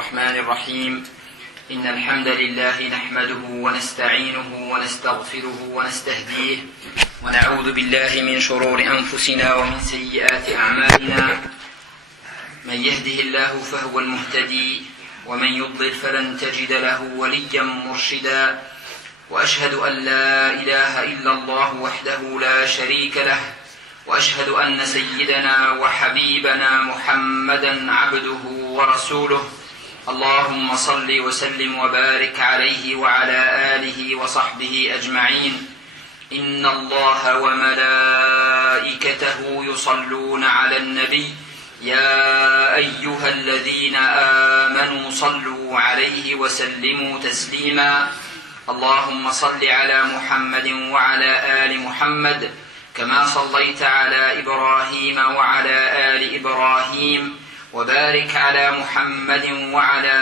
الرحمن الرحيم إن الحمد لله نحمده ونستعينه ونستغفره ونستهديه ونعوذ بالله من شرور أنفسنا ومن سيئات أعمالنا من يهده الله فهو المهتدي ومن يضلل فلن تجد له وليا مرشدا وأشهد أن لا إله إلا الله وحده لا شريك له وأشهد أن سيدنا وحبيبنا محمدا عبده ورسوله اللهم صل وسلم وبارك عليه وعلى آله وصحبه أجمعين إن الله وملائكته يصلون على النبي يا أيها الذين آمنوا صلوا عليه وسلموا تسليما اللهم صل على محمد وعلى آل محمد كما صليت على إبراهيم وعلى آل إبراهيم وبارك على محمد وعلى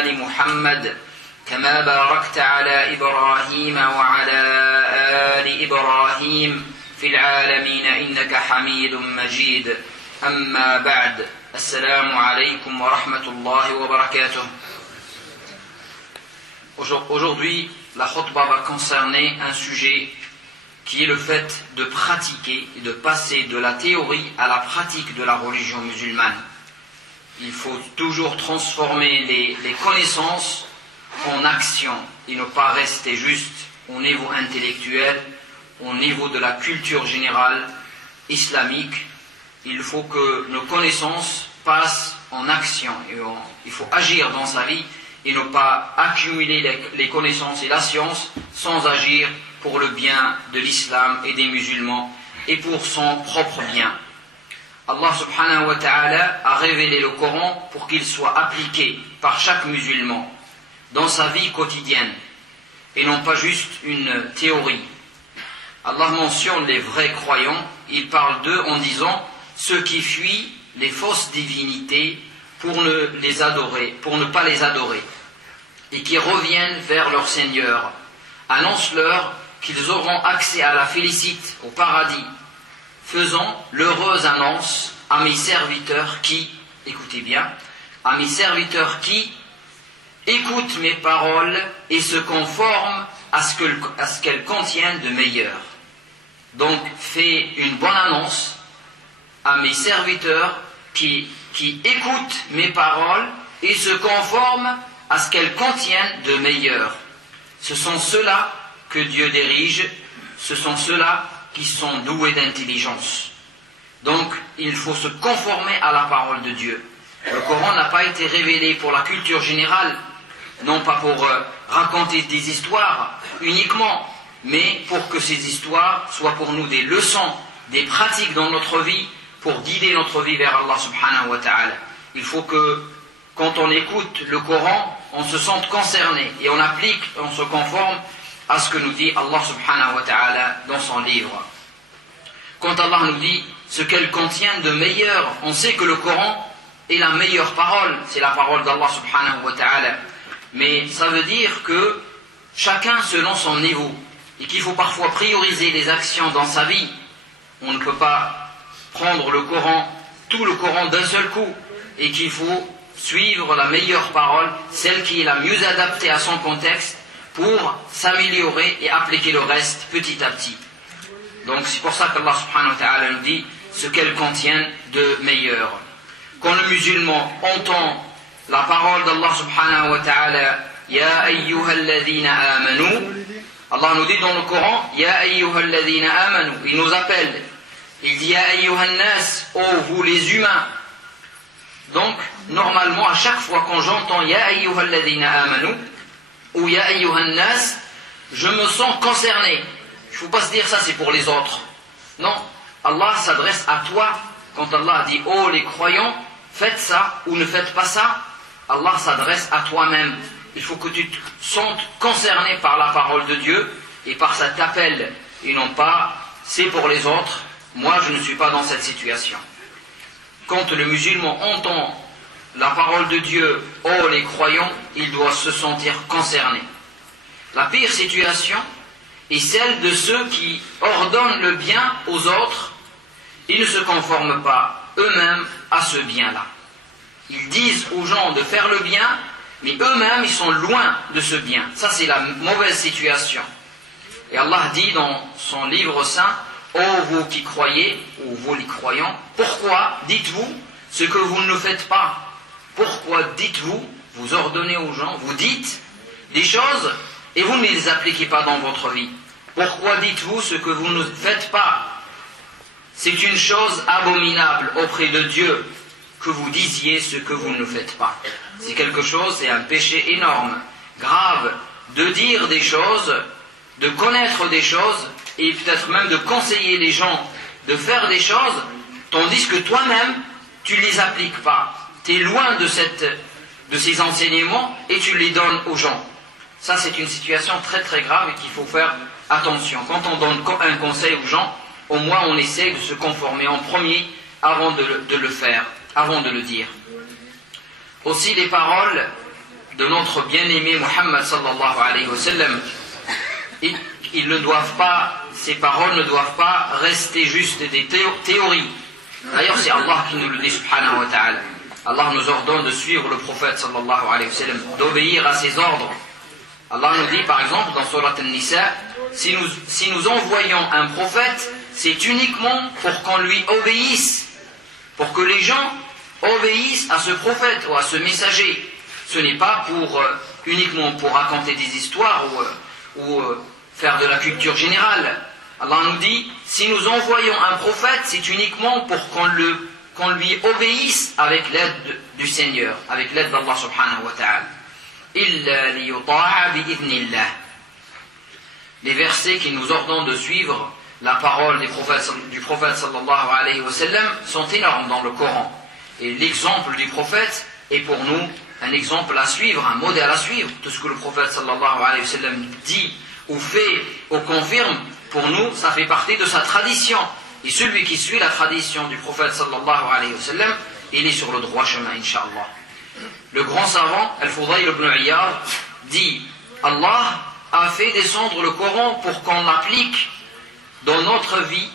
آل محمد كما باركت على إبراهيم وعلى آل إبراهيم في العالمين إنك حميد مجيد أما بعد السلام عليكم ورحمة الله وبركاته. Aujourd'hui, la khutbah va concerner un sujet qui est le fait de pratiquer et de passer de la théorie à la pratique de la religion musulmane. Il faut toujours transformer les connaissances en action et ne pas rester juste au niveau intellectuel, au niveau de la culture générale islamique. Il faut que nos connaissances passent en action et il faut agir dans sa vie et ne pas accumuler les connaissances et la science sans agir pour le bien de l'islam et des musulmans et pour son propre bien. Allah subhanahu wa ta'ala a révélé le Coran pour qu'il soit appliqué par chaque musulman dans sa vie quotidienne et non pas juste une théorie. Allah mentionne les vrais croyants, il parle d'eux en disant ceux qui fuient les fausses divinités pour ne pas les adorer et qui reviennent vers leur Seigneur. Annonce-leur qu'ils auront accès à la félicité, au paradis, faisant l'heureuse annonce à mes serviteurs qui, écoutez bien, à mes serviteurs qui écoutent mes paroles et se conforment à ce qu'elles contiennent de meilleur. Donc, fais une bonne annonce à mes serviteurs qui écoutent mes paroles et se conforment à ce qu'elles contiennent de meilleur. Ce sont ceux-là que Dieu dirige, ce sont ceux-là qui sont doués d'intelligence. Donc, il faut se conformer à la parole de Dieu. Le Coran n'a pas été révélé pour la culture générale, non pas pour raconter des histoires uniquement, mais pour que ces histoires soient pour nous des leçons, des pratiques dans notre vie, pour guider notre vie vers Allah subhanahu wa ta'ala. Il faut que, quand on écoute le Coran, on se sente concerné et on applique, on se conforme à ce que nous dit Allah subhanahu wa ta'ala dans son livre. Quand Allah nous dit ce qu'elle contient de meilleur, on sait que le Coran est la meilleure parole, c'est la parole d'Allah subhanahu wa ta'ala. Mais ça veut dire que chacun selon son niveau et qu'il faut parfois prioriser les actions dans sa vie. On ne peut pas prendre le Coran, tout le Coran d'un seul coup, et qu'il faut suivre la meilleure parole, celle qui est la mieux adaptée à son contexte, pour s'améliorer et appliquer le reste petit à petit. Donc c'est pour ça qu'Allah subhanahu wa ta'ala nous dit ce qu'elles contiennent de meilleur. Quand le musulman entend la parole d'Allah subhanahu wa ta'ala, Ya ayyuhalladhina amanu, Allah nous dit dans le Coran, Ya ayyuhalladhina amanu, il nous appelle, il dit Ya ayyuhannas, ô vous les humains. Donc normalement à chaque fois quand j'entends Ya ayyuhalladhina amanu ou Ya ayyuhannas, je me sens concerné. Il ne faut pas se dire ça c'est pour les autres. Non, Allah s'adresse à toi. Quand Allah dit oh les croyants, faites ça ou ne faites pas ça, Allah s'adresse à toi-même. Il faut que tu te sentes concerné par la parole de Dieu et par cet appel et non pas c'est pour les autres, moi je ne suis pas dans cette situation. Quand le musulman entend la parole de Dieu, oh les croyants, il doit se sentir concerné. La pire situation est celle de ceux qui ordonnent le bien aux autres et ne se conforment pas eux-mêmes à ce bien-là. Ils disent aux gens de faire le bien, mais eux-mêmes, ils sont loin de ce bien. Ça, c'est la mauvaise situation. Et Allah dit dans son livre saint, « Ô vous qui croyez, ou vous les croyants, pourquoi dites-vous ce que vous ne faites pas? Pourquoi dites-vous, vous ordonnez aux gens, vous dites des choses et vous ne les appliquez pas dans votre vie? Pourquoi dites-vous ce que vous ne faites pas? C'est une chose abominable auprès de Dieu que vous disiez ce que vous ne faites pas. » C'est quelque chose, c'est un péché énorme, grave, de dire des choses, de connaître des choses, et peut-être même de conseiller les gens de faire des choses, tandis que toi-même, tu ne les appliques pas. Tu es loin de ces enseignements et tu les donnes aux gens. Ça, c'est une situation très très grave et qu'il faut faire attention. Quand on donne un conseil aux gens, au moins on essaie de se conformer en premier avant de le faire, avant de le dire. Aussi les paroles de notre bien-aimé Muhammad sallallahu alayhi wa sallam, ces paroles ne doivent pas rester juste des théories. D'ailleurs, c'est Allah qui nous le dit, subhanahu wa ta'ala. Allah nous ordonne de suivre le prophète sallallahu alayhi wa sallam, d'obéir à ses ordres. Allah nous dit, par exemple, dans Surat An-Nisa, si nous envoyons un prophète, c'est uniquement pour qu'on lui obéisse, pour que les gens obéissent à ce prophète ou à ce messager. Ce n'est pas uniquement pour raconter des histoires ou faire de la culture générale. Allah nous dit, si nous envoyons un prophète, c'est uniquement pour qu'on lui obéisse avec l'aide du Seigneur, avec l'aide d'Allah subhanahu wa ta'ala. Illa liyuta'a bi'idhnillah. Les versets qui nous ordonnent de suivre la parole du prophète sallallahu alayhi wa sallam sont énormes dans le Coran. Et l'exemple du prophète est pour nous un exemple à suivre, un modèle à suivre. Tout ce que le prophète sallallahu alayhi wa sallam dit ou fait ou confirme, pour nous, ça fait partie de sa tradition. Et celui qui suit la tradition du prophète sallallahu alayhi wa sallam, il est sur le droit chemin, incha'Allah. Le grand savant, Al-Fudayl ibn Iyad, dit « Allah a fait descendre le Coran pour qu'on l'applique dans notre vie,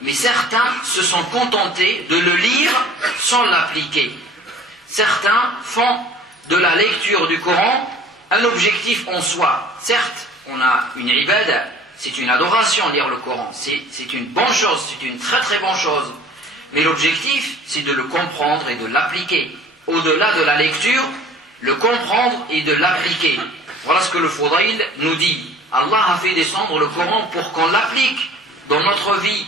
Mais certains se sont contentés de le lire sans l'appliquer. Certains font de la lecture du Coran un objectif en soi. Certes, on a une ibada, c'est une adoration lire le Coran, c'est une bonne chose, c'est une très très bonne chose. Mais l'objectif, c'est de le comprendre et de l'appliquer. Au-delà de la lecture, le comprendre et de l'appliquer. Voilà ce que le Fudayl nous dit. Allah a fait descendre le Coran pour qu'on l'applique dans notre vie.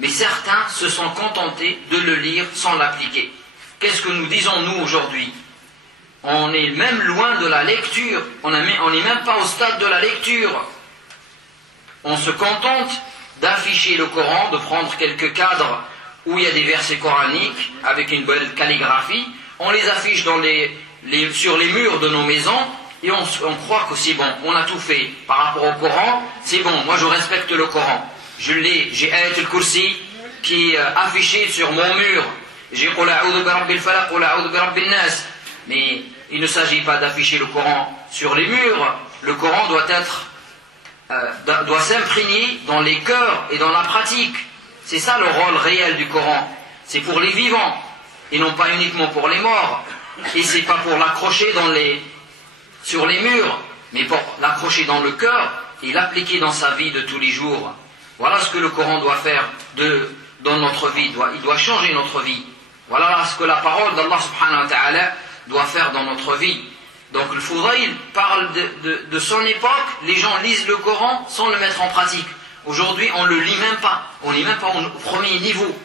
Mais certains se sont contentés de le lire sans l'appliquer. Qu'est-ce que nous disons nous aujourd'hui? On est même loin de la lecture. On n'est même pas au stade de la lecture. On se contente d'afficher le Coran, de prendre quelques cadres où il y a des versets coraniques avec une belle calligraphie. On les affiche sur les murs de nos maisons et on croit que c'est bon, on a tout fait. Par rapport au Coran, c'est bon, moi je respecte le Coran. J'ai Ayat al-Kursi qui est affiché sur mon mur. J'ai Qul a'udhu bi rabbil falaq, Qul a'udhu bi rabbin nas. Mais il ne s'agit pas d'afficher le Coran sur les murs. Le Coran doit s'imprégner dans les cœurs et dans la pratique. C'est ça le rôle réel du Coran. C'est pour les vivants et non pas uniquement pour les morts. Et c'est pas pour l'accrocher sur les murs, mais pour l'accrocher dans le cœur et l'appliquer dans sa vie de tous les jours. Voilà ce que le Coran doit faire dans notre vie. Il doit changer notre vie. Voilà ce que la parole d'Allah subhanahu wa ta'ala doit faire dans notre vie. Donc le Fudayl parle de son époque. Les gens lisent le Coran sans le mettre en pratique. Aujourd'hui, on ne le lit même pas. On n'est même pas au premier niveau.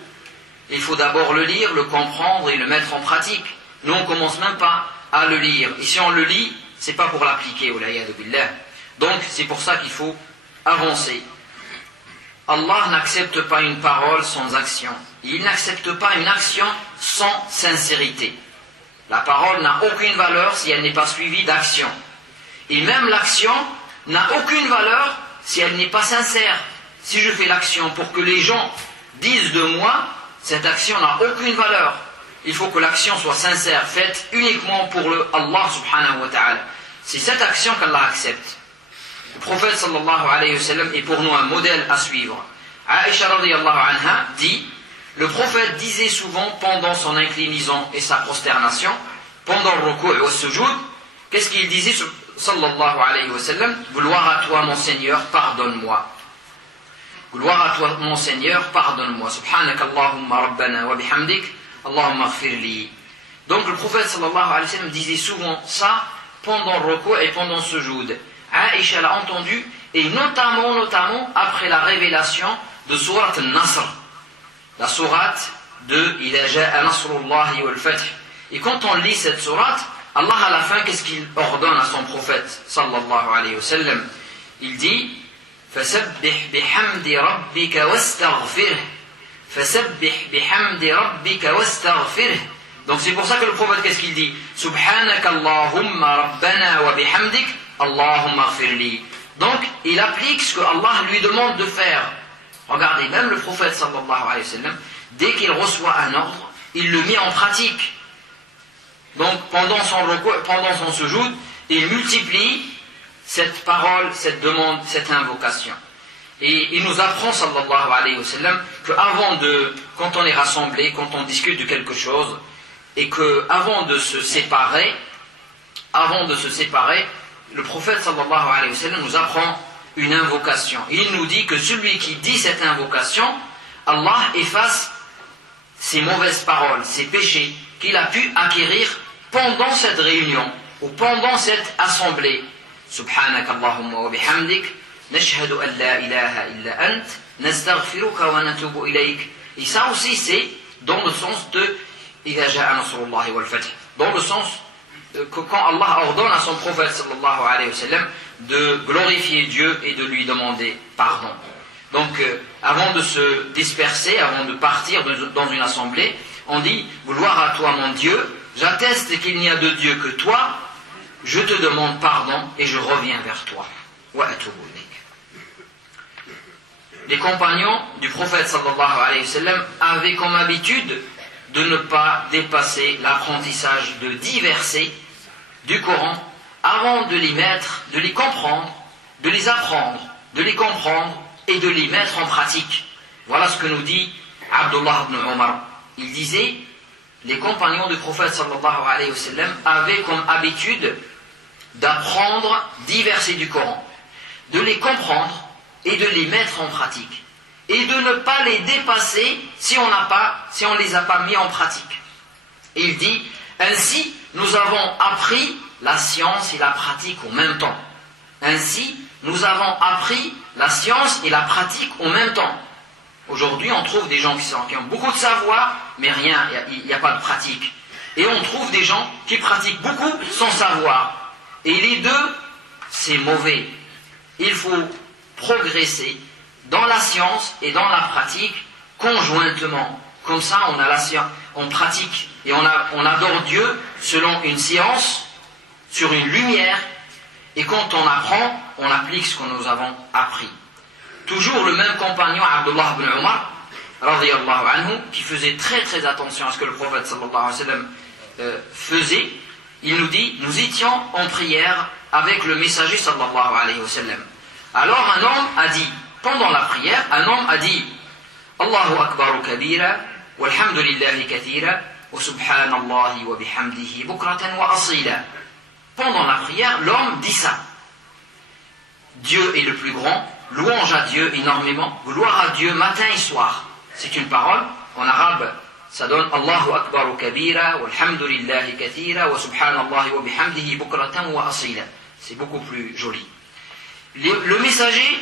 Il faut d'abord le lire, le comprendre et le mettre en pratique. Nous, on ne commence même pas à le lire. Et si on le lit, c'est pas pour l'appliquer. Donc, c'est pour ça qu'il faut avancer. Allah n'accepte pas une parole sans action. Il n'accepte pas une action sans sincérité. La parole n'a aucune valeur si elle n'est pas suivie d'action. Et même l'action n'a aucune valeur si elle n'est pas sincère. Si je fais l'action pour que les gens disent de moi, cette action n'a aucune valeur. Il faut que l'action soit sincère, faite uniquement pour Allah subhanahu wa ta'ala. C'est cette action qu'Allah accepte. Le prophète sallallahu alayhi wa sallam est pour nous un modèle à suivre. Aïcha radiyallahu anha dit Le prophète disait souvent pendant son inclinaison et sa prosternation, pendant le ruku' et le sujoud, qu'est-ce qu'il disait sallallahu alayhi wa sallam? Gloire à toi mon Seigneur, pardonne-moi. Gloire à toi mon Seigneur, pardonne-moi. Subhanaka Allahumma rabbana wa bihamdik, Allahumma ighfirli. Donc le prophète sallallahu alayhi wa sallam disait souvent ça pendant le ruku' et pendant le sujoud. Aïcha l'a entendu, et notamment après la révélation de sourate al-Nasr, la sourate de Idha ja'a nasrullahi wal fath. Et quand on lit cette sourate, Allah à la fin, qu'est-ce qu'il ordonne à son prophète sallallahu alayhi wa sallam? Il dit فَسَبِّحْ بِحَمْدِ رَبِّكَ وَاسْتَغْفِرْهِ فَسَبِّحْ بِحَمْدِ رَبِّكَ وَاسْتَغْفِرْهِ. Donc c'est pour ça que le prophète, qu'est-ce qu'il dit? Subhanaka Allahumma rabbana wa bihamdik, Allahumma ighfirli. Donc il applique ce que Allah lui demande de faire. Regardez, même le prophète sallallahu alayhi wa sallam, dès qu'il reçoit un ordre, il le met en pratique. Donc pendant son sujoud, il multiplie cette parole, cette demande, cette invocation. Et il nous apprend sallallahu alayhi wa sallam quand on est rassemblé, quand on discute de quelque chose, et que avant de se séparer, le prophète sallallahu alayhi wa sallam nous apprend une invocation. Il nous dit que celui qui dit cette invocation, Allah efface ses mauvaises paroles, ses péchés qu'il a pu acquérir pendant cette réunion ou pendant cette assemblée. Subhanaka Allahumma wa bihamdik, nashhadu an la ilaha illa ant, nastaghfiruka wa natubu ilayk. Et ça aussi c'est dans le sens de Idha ja'a nasrullahi wal fath, dans le sens que quand Allah ordonne à son prophète sallallahu alayhi wa sallam de glorifier Dieu et de lui demander pardon. Donc avant de se disperser, avant de partir dans une assemblée, on dit gloire à toi mon Dieu, j'atteste qu'il n'y a de Dieu que toi, je te demande pardon et je reviens vers toi. Wa atubu ilayk. Les compagnons du prophète sallallahu alayhi wa sallam avaient comme habitude de ne pas dépasser l'apprentissage de 10 versets du Coran avant de les comprendre, de les apprendre, de les comprendre et de les mettre en pratique. Voilà ce que nous dit Abdullah ibn Omar. Il disait, les compagnons du prophète sallallahu alayhi wa sallam avaient comme habitude d'apprendre 10 versets du Coran, de les comprendre et de les mettre en pratique, et de ne pas les dépasser si on ne les a pas mis en pratique. Et il dit, ainsi nous avons appris la science et la pratique en même temps. Ainsi nous avons appris la science et la pratique en même temps. Aujourd'hui on trouve des gens qui ont beaucoup de savoir, mais rien, il n'y a pas de pratique. Et on trouve des gens qui pratiquent beaucoup sans savoir. Et les deux, c'est mauvais. Il faut progresser dans la science et dans la pratique conjointement. Comme ça, on a la science, on pratique et on adore Dieu selon une science, sur une lumière, et quand on apprend, on applique ce que nous avons appris. Toujours le même compagnon, Abdullah ibn Umar, radiyallahu anhu, qui faisait très très attention à ce que le prophète sallallahu alayhi wa sallam faisait, il nous dit, nous étions en prière avec le messager sallallahu alayhi wa sallam. Alors un homme a dit, pendant la prière, Allahu akbaru kabira, walhamdulillahi kathira, wa subhanallahi wa bihamdihi bukratan wa asila. Pendant la prière, l'homme dit ça. Dieu est le plus grand, louange à Dieu énormément, gloire à Dieu matin et soir. C'est une parole, en arabe, ça donne Allahu akbaru kabira, walhamdulillahi kathira, wa subhanallahi wa bihamdihi bukratan wa asila. C'est beaucoup plus joli. Le messager,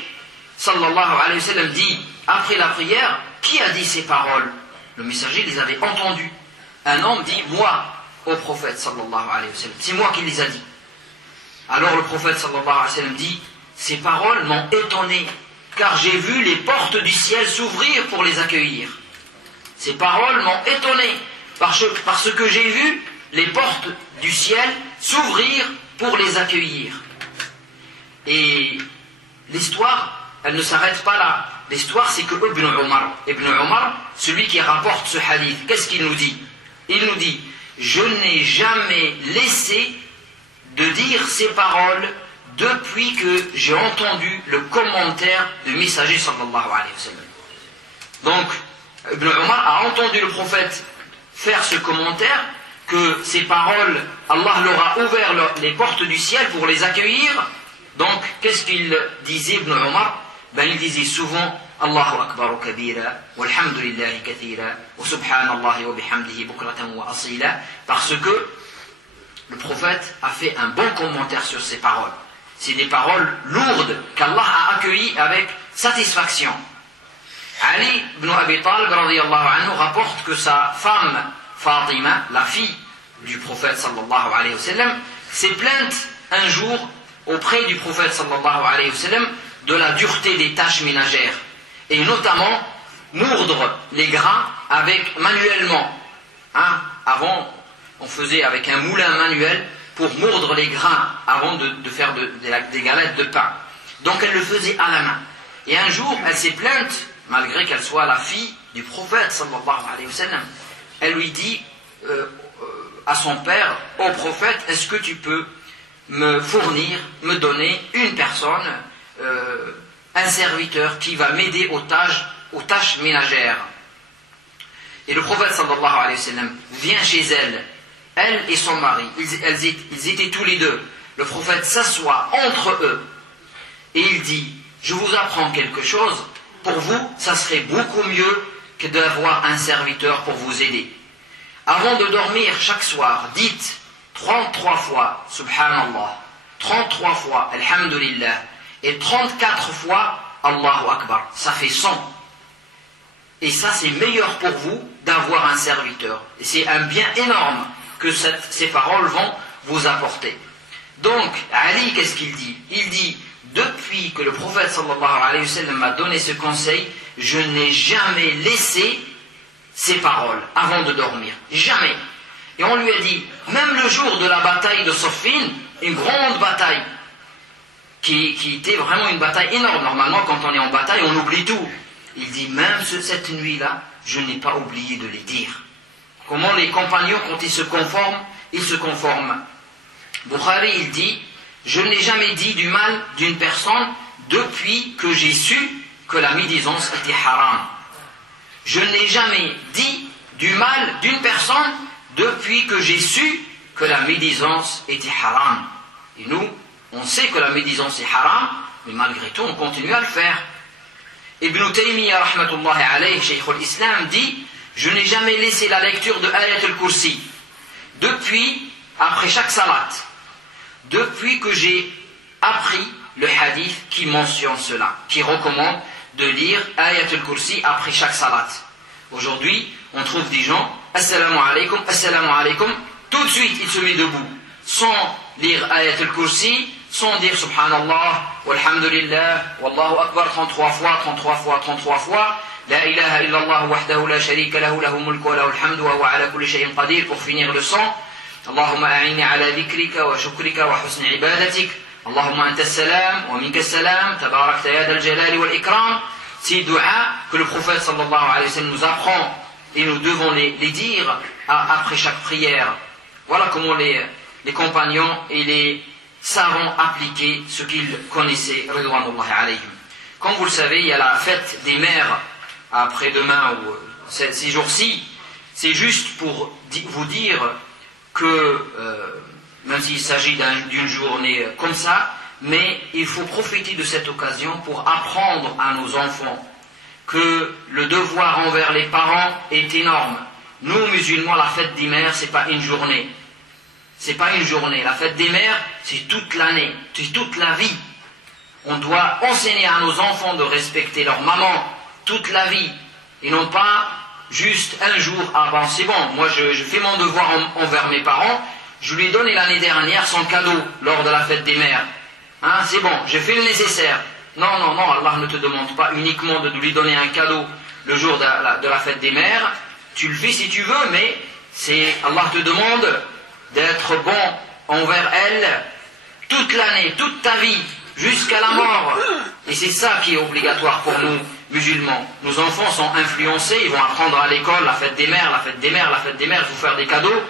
sallallahu alayhi wa sallam, dit, après la prière, qui a dit ces paroles? Le messager les avait entendues. Un homme dit, moi, au prophète, sallallahu alayhi wa sallam. C'est moi qui les a dit. Alors le prophète, sallallahu alayhi wa sallam, dit, ces paroles m'ont étonné, car j'ai vu les portes du ciel s'ouvrir pour les accueillir. Ces paroles m'ont étonné, parce que j'ai vu les portes du ciel s'ouvrir pour les accueillir. Et l'histoire, elle ne s'arrête pas là. L'histoire, c'est que Ibn Omar, celui qui rapporte ce hadith, qu'est-ce qu'il nous dit? Il nous dit, je n'ai jamais laissé de dire ces paroles depuis que j'ai entendu le commentaire du messager sallallahu alayhi wa sallam. Donc, Ibn Omar a entendu le prophète faire ce commentaire, que ces paroles, Allah leur a ouvert les portes du ciel pour les accueillir. Donc, qu'est-ce qu'il disait Ibn Omar? Il disait souvent Allahu Akbar kabira, walhamdulillahi kathira, wa subhanallahi wa bihamdihi bukratan wa asila, parce que le prophète a fait un bon commentaire sur ces paroles. C'est des paroles lourdes qu'Allah a accueillies avec satisfaction. Ali ibn Abi Talib radiyallahu anhu rapporte que sa femme Fatima, la fille du prophète sallallahu alayhi wa sallam, s'est plainte un jour auprès du prophète sallallahu alayhi wa sallam de la dureté des tâches ménagères, et notamment moudre les grains manuellement. Avant, on faisait avec un moulin manuel pour moudre les grains avant de faire des galettes de pain. Donc elle le faisait à la main. Et un jour, elle s'est plainte, malgré qu'elle soit la fille du prophète sallallahu alayhi wa sallam. Elle lui dit à son père, ô prophète, est-ce que tu peux me fournir, me donner une personne, un serviteur qui va m'aider aux tâches ménagères? Et le prophète sallallahu alayhi wa sallam vient chez elle et son mari, ils étaient tous les deux. Le prophète s'assoit entre eux et il dit, je vous apprends quelque chose, pour vous, ça serait beaucoup mieux que d'avoir un serviteur pour vous aider. Avant de dormir chaque soir, dites 33 fois Subhanallah, 33 fois Alhamdulillah et 34 fois Allahu Akbar. Ça fait 100. Et ça, c'est meilleur pour vous d'avoir un serviteur. Et c'est un bien énorme que ces paroles vont vous apporter. Donc, Ali, qu'est-ce qu'il dit? Il dit, depuis que le prophète sallallahu alayhi wa sallam m'a donné ce conseil, je n'ai jamais laissé ces paroles avant de dormir. Jamais. Et on lui a dit, même le jour de la bataille de Saffin, une grande bataille, qui était vraiment une bataille énorme. Normalement, quand on est en bataille, on oublie tout. Il dit, même cette nuit-là, je n'ai pas oublié de les dire. Comment les compagnons, quand ils se conforment. Bukhari, il dit, je n'ai jamais dit du mal d'une personne depuis que j'ai su que la médisance était haram. Je n'ai jamais dit du mal d'une personne depuis que j'ai su que la médisance était haram. Et nous, on sait que la médisance est haram, mais malgré tout, on continue à le faire. Ibn Taymiyyah, rahmatullahi alayhi, Cheikh al-Islam, dit, je n'ai jamais laissé la lecture de Ayat al-Kursi après chaque salat, depuis que j'ai appris le hadith qui mentionne cela, qui recommande de lire Ayat al-Kursi après chaque salat. Aujourd'hui, on trouve des gens, assalamu alaikum, tout de suite il se met debout, sans lire Ayat al-Kursi, sans dire subhanallah, walhamdulillah, wallahu akbar 33 fois, la ilaha illallah wahdahu la sharika lahu, lahu mulku wa lahu alhamdu wa huwa ala kulli shay'in qadir, pour finir le son. Allahumma a'inni ala dhikrika wa shukrika wa husni ibadatik. Allahumma anta as-salam wa minka as-salam, tabarakta ya dal jalali wal ikram. Ces du'a que le prophète sallallahu alayhi wa sallam nous apprend et nous devons les dire après chaque prière. Voilà comment les compagnons et les savants appliquaient ce qu'ils connaissaient, ridwanullahi alayhim. Comme vous le savez, il y a la fête des mères après-demain ou ces jours-ci. C'est juste pour vous dire que, même s'il s'agit d'une journée comme ça, mais il faut profiter de cette occasion pour apprendre à nos enfants que le devoir envers les parents est énorme. Nous, musulmans, la fête des mères, c'est pas une journée. C'est pas une journée. La fête des mères, c'est toute l'année, c'est toute la vie. On doit enseigner à nos enfants de respecter leur maman toute la vie, et non pas juste un jour avant. C'est bon, moi je fais mon devoir envers mes parents, je lui ai donné l'année dernière son cadeau lors de la fête des mères. C'est bon, j'ai fait le nécessaire. Non, Allah ne te demande pas uniquement de lui donner un cadeau le jour de la fête des mères. Tu le fais si tu veux, mais Allah te demande d'être bon envers elle toute l'année, toute ta vie, jusqu'à la mort. Et c'est ça qui est obligatoire pour nous, musulmans. Nos enfants sont influencés, ils vont apprendre à l'école la fête des mères, il faut faire des cadeaux.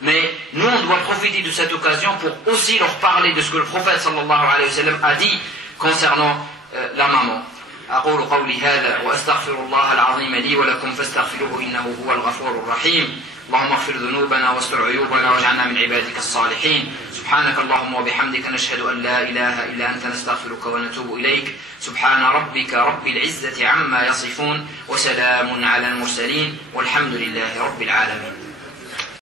Mais nous, on doit profiter de cette occasion pour aussi leur parler de ce que le prophète sallallahu alayhi wa sallam a dit concernant la maman. أقول قولي هذا وأستغفر الله العظيم لي ولكم فاستغفروه إنه هو الغفور الرحيم. اللهم اغفر ذنوبنا واستر عيوبنا واجعلنا من عبادك الصالحين. سبحانك اللهم وبحمدك نشهد أن لا إله إلا أنت نستغفرك ونتوب إليك. سبحان ربك رب العزة عما يصفون وسلام على المرسلين والحمد لله رب العالمين.